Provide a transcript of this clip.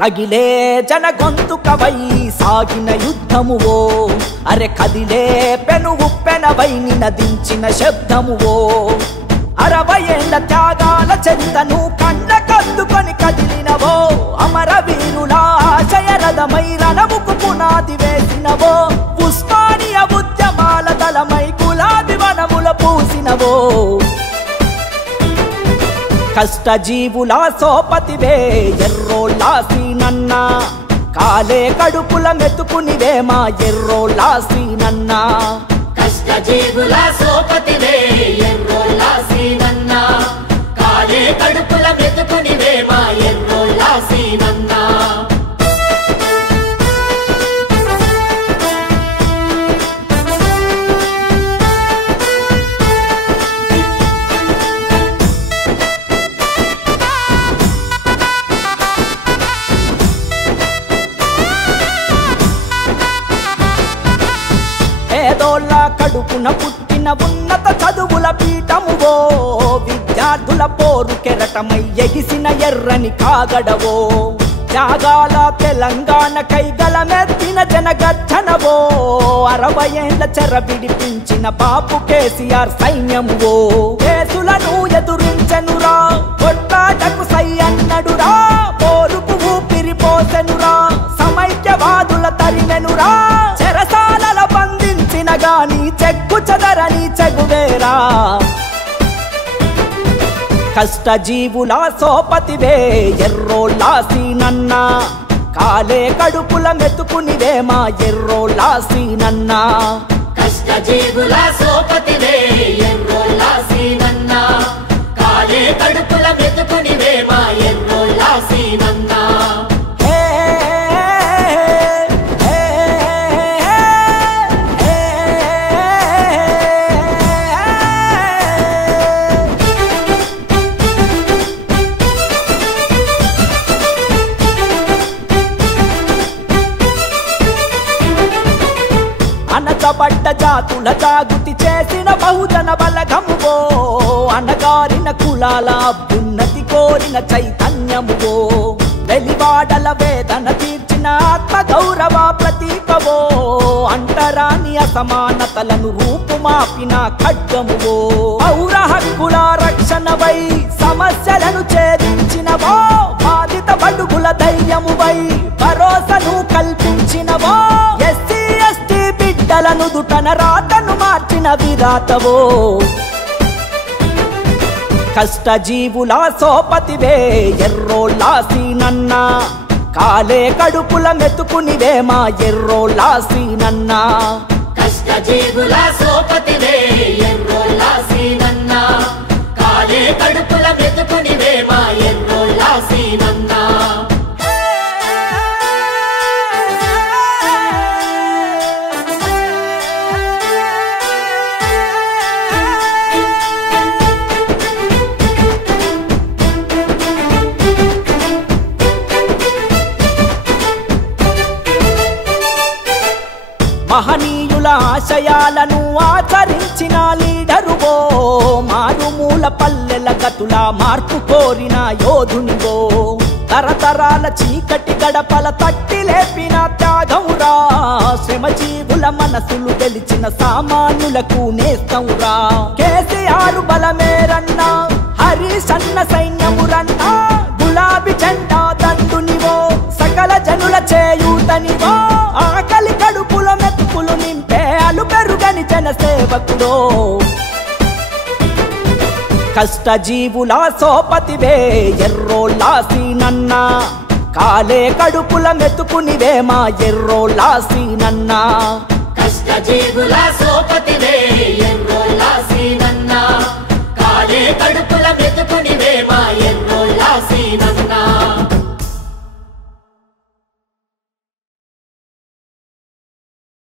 రగిలే జన గొంతుకవై సాగిన యుద్ధమువో అరె కదిలే పెను ఉప్పెనవై నినదించిన శబ్దమువో 60 ఏళ్ల త్యాగాల చరితను కండ కద్దుకొని కదిలినవో అమరవీరుల ఆశయరథమై రణముకు పునాది వేసినవో ఉస్మానియా ఉద్యమాల దళమై గులాబీ వనముల పూసినవో కష్టజీవుల సోపతివే ఎర్రోళ్ళ సీనన్న కాలే కడుపుల మెతుకునివే మా ఎర్రోళ్ళ సీనన్న కష్టజీవుల సోపతివే ఎర్రోళ్ళ సీనన్న కాలే కడుపుల మెతుకునివే మా ఎర్రోళ్ళ సీనన్న పేదోళ్ళ కడుపున పుట్టిన ఉన్నత చదువుల పీఠమువో విద్యార్థుల పోరు కెరటమై ఎగిసిన ఎర్రని కాగడవో త్యాగాల తెలంగాణ కైగలమెత్తిన జనగర్జనవో 60 ఏళ్ల చెర విడిపించిన బాపు కేసీఆర్ సైన్యమువో కేసులను ఎదురించెనురా కొట్లాటకు సై అన్నడురా పోరుకు ఊపిరిపోసెనురా సమైక్యవాదుల తరిమెనురా చెరసాలల బంధించిన గాని చెక్కు చెదరని చెగువేరా కష్టజీవుల సోపతివే ఎర్రోళ్ళ సీనన్న కాలే కడుపుల మెతుకునివే మా ఎర్రోళ్ళ సీనన్న కష్టజీవుల సోపతివే ఎర్రోళ్ళ సీనన్న కాలే కడుపుల మెతుకునివే మా ఎర్రోళ్ళ సీనన్న అనచబడ్డ జాతుల జాగృతి చేసిన బహుజన బలగమువో అనగారిన కులాల అభ్యున్నతి కోరిన చైతన్యమువో వెలివాడల వేదన తీర్చిన ఆత్మ గౌరవ ప్రతీకవో అంటరాని అసమానతలను రూపుమాపిన ఖడ్గమువో పౌర హక్కుల రక్షణవై సమస్యలను ఛేదించినవో బాధిత బడుగుల ధైర్యమువై భరోసాను కల్పించినవో ఎస్సీ ఎస్టీ బిడ్డలను దుటన రాతను మార్చిన విరాతవో కష్టజీవుల సోపతివే ఎర్రోళ్ళ సీనన్న కాలే కడుపుల మెతుకునివే మా ఎర్రోళ్ళ సీనన్న కష్టజీవుల సోపతివే ఎర్రోళ్ళ సీనన్న కాలే కడుపుల మెతుకునివే మా ఎర్రోళ్ళ సీనన్న మహనీయుల ఆశయాలను ఆచరించిన లీడరువో మారుమూల పల్లెల గతుల మార్పు కోరిన యోధునివో తరతరాల చీకటి గడపల తట్టి లేపిన త్యాగమురా శ్రమజీవుల మనసులు గెలిచిన సామాన్యులకు నేస్తమురా కేసీఆర్ బలమేరన్నా హరీశన్న సైన్యమురన్నా గులాబీ జెండా దండునివో సకల జనుల చేయూతనివో ఆకలి కడుపుల మెతుకులు నింపే అలు పెరుగని జనసేవకుడో కష్టజీవుల సోపతివే ఎర్రోళ్ళ సీనన్న కాలే కడుపుల మెతుకునివే మా ఎర్రోళ్ళ సీనన్న కష్టజీవుల